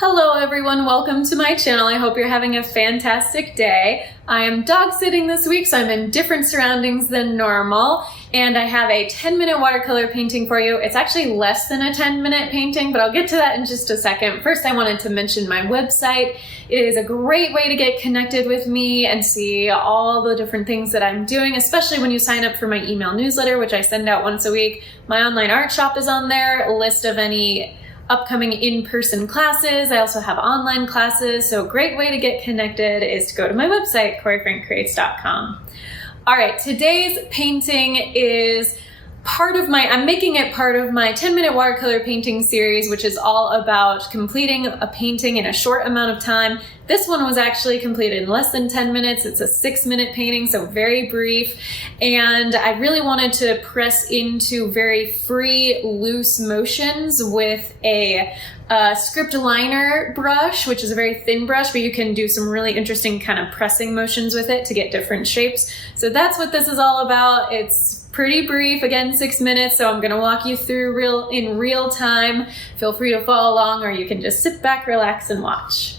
Hello everyone, welcome to my channel. I hope you're having a fantastic day. I am dog sitting this week, so I'm in different surroundings than normal, and I have a 10-minute watercolor painting for you. It's actually less than a 10-minute painting, but I'll get to that in just a second. First, I wanted to mention my website. It is a great way to get connected with me and see all the different things that I'm doing, especially when you sign up for my email newsletter, which I send out once a week. My online art shop is on there, a list of any upcoming in-person classes. I also have online classes, so a great way to get connected is to go to my website, CoreyFrankCreates.com. All right, today's painting is I'm making it part of my 10-minute watercolor painting series, which is all about completing a painting in a short amount of time. This one was actually completed in less than 10 minutes. It's a 6-minute painting, so very brief. And I really wanted to press into very free, loose motions with a script liner brush, which is a very thin brush, but you can do some really interesting kind of pressing motions with it to get different shapes. So that's what this is all about. It's pretty brief, again, 6 minutes, so I'm gonna walk you through in real time. Feel free to follow along, or you can just sit back, relax, and watch.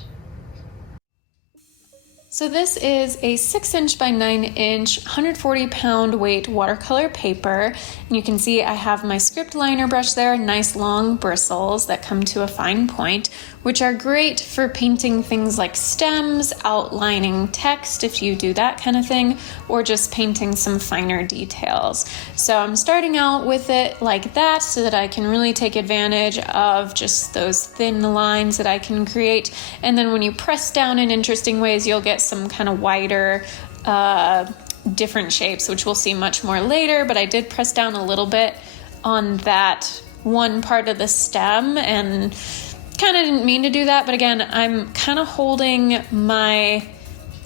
So this is a 6" by 9", 140-pound weight watercolor paper. And you can see I have my script liner brush there, nice long bristles that come to a fine point, which are great for painting things like stems, outlining text if you do that kind of thing, or just painting some finer details. So I'm starting out with it like that so that I can really take advantage of just those thin lines that I can create. And then when you press down in interesting ways, you'll get some kind of wider, different shapes, which we'll see much more later, but I did press down a little bit on that one part of the stem and kind of didn't mean to do that, but again, I'm kind of holding my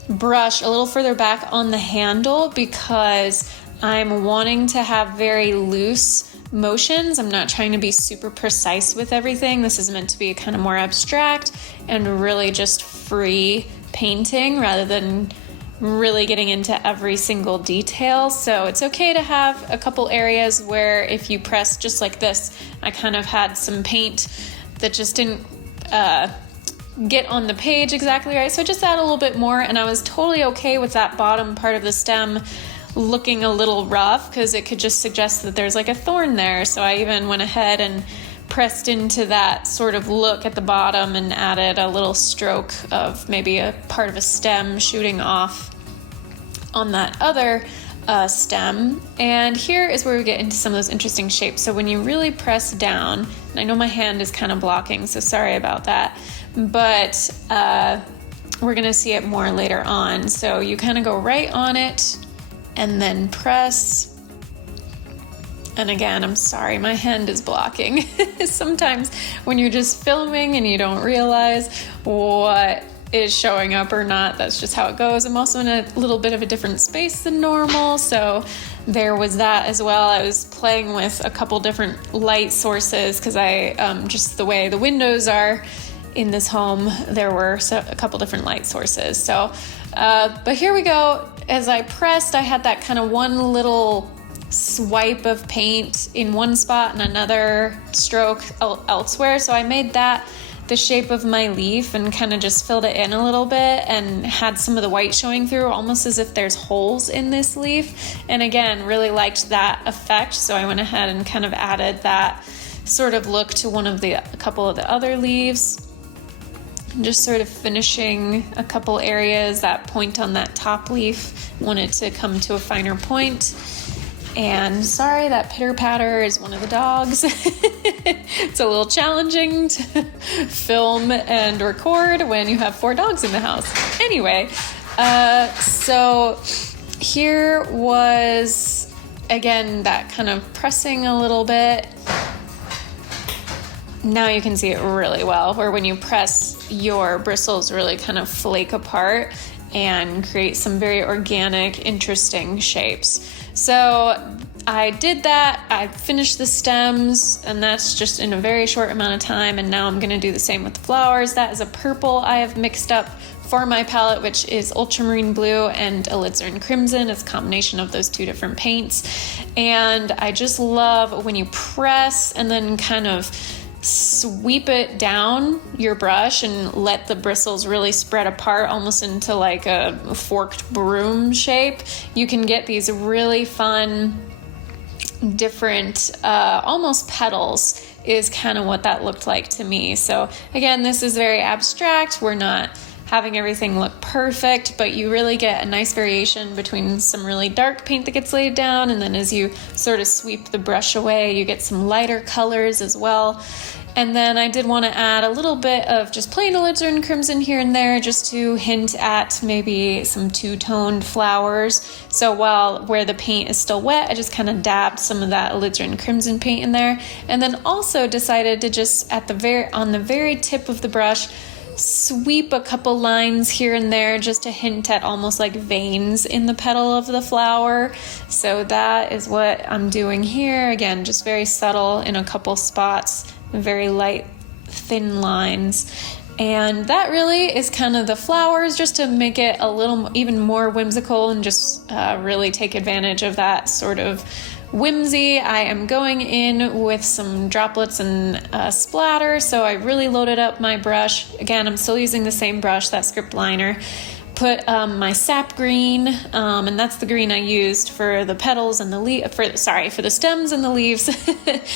brush a little further back on the handle because I'm wanting to have very loose motions. I'm not trying to be super precise with everything. This is meant to be kind of more abstract and really just free painting rather than really getting into every single detail. So it's okay to have a couple areas where if you press just like this, I kind of had some paint that just didn't get on the page exactly right. So just add a little bit more, and I was totally okay with that bottom part of the stem looking a little rough because it could just suggest that there's like a thorn there. So I even went ahead and pressed into that sort of look at the bottom and added a little stroke of maybe a part of a stem shooting off on that other stem. And here is where we get into some of those interesting shapes. So when you really press down, and I know my hand is kind of blocking, so sorry about that, but we're gonna see it more later on. So you kind of go right on it and then press. And again, I'm sorry, my hand is blocking. Sometimes when you're just filming and you don't realize what is showing up or not, that's just how it goes. I'm also in a little bit of a different space than normal, so there was that as well. I was playing with a couple different light sources because just the way the windows are in this home, there were a couple different light sources. So, but here we go. As I pressed, I had that kind of one little swipe of paint in one spot and another stroke elsewhere. So I made that the shape of my leaf and kind of just filled it in a little bit and had some of the white showing through, almost as if there's holes in this leaf. And again, really liked that effect. So I went ahead and kind of added that sort of look to a couple of the other leaves. Just sort of finishing a couple areas. That point on that top leaf, wanted to come to a finer point. And sorry, that pitter patter is one of the dogs. It's a little challenging to film and record when you have 4 dogs in the house. Anyway, so here was, again, that kind of pressing a little bit. Now you can see it really well, where when you press, your bristles really kind of flake apart and create some very organic, interesting shapes. So I did that, I finished the stems, and that's just in a very short amount of time, and now I'm gonna do the same with the flowers. That is a purple I have mixed up for my palette, which is ultramarine blue and alizarin crimson. It's a combination of those two different paints. And I just love when you press and then kind of sweep it down your brush and let the bristles really spread apart almost into like a forked broom shape, you can get these really fun different almost petals is kind of what that looked like to me. So again, this is very abstract. We're not having everything look perfect, but you really get a nice variation between some really dark paint that gets laid down, and then as you sort of sweep the brush away, you get some lighter colors as well. And then I did want to add a little bit of just plain alizarin crimson here and there, just to hint at maybe some two-toned flowers. So where the paint is still wet, I just kind of dabbed some of that alizarin crimson paint in there, and then also decided to just on the very tip of the brush sweep a couple lines here and there just to hint at almost like veins in the petal of the flower. So that is what I'm doing here. Again, just very subtle in a couple spots, very light, thin lines. And that really is kind of the flowers, just to make it a little even more whimsical and just really take advantage of that sort of whimsy. I am going in with some droplets and splatter, so I really loaded up my brush. Again, I'm still using the same brush, that script liner. Put my sap green, and that's the green I used for the petals and for the stems and the leaves.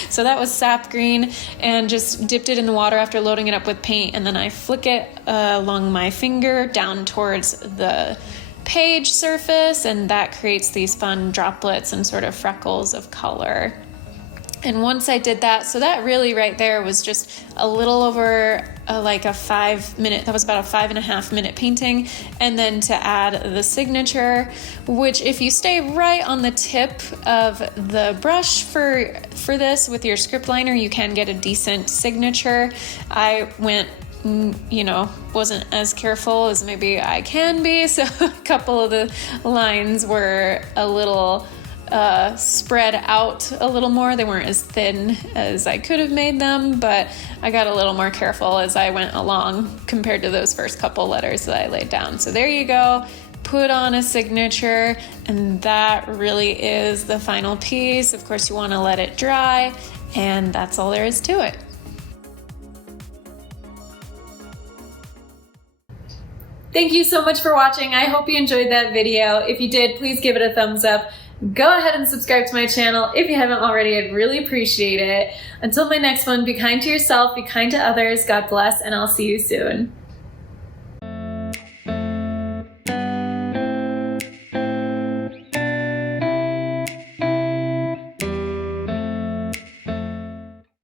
So that was sap green, and just dipped it in the water after loading it up with paint, and then I flick it along my finger down towards the page surface, and that creates these fun droplets and sort of freckles of color. And once I did that, so that really right there was just a little over like a 5 minute, that was about a 5.5 minute painting. And then to add the signature, which if you stay right on the tip of the brush for this with your script liner, you can get a decent signature. I went, wasn't as careful as maybe I can be, so a couple of the lines were a little spread out a little more. They weren't as thin as I could have made them, but I got a little more careful as I went along compared to those first couple letters that I laid down. So there you go. Put on a signature, and that really is the final piece. Of course, you want to let it dry, and that's all there is to it. Thank you so much for watching. I hope you enjoyed that video. If you did, please give it a thumbs up. Go ahead and subscribe to my channel if you haven't already. I'd really appreciate it. Until my next one, be kind to yourself, be kind to others. God bless, and I'll see you soon.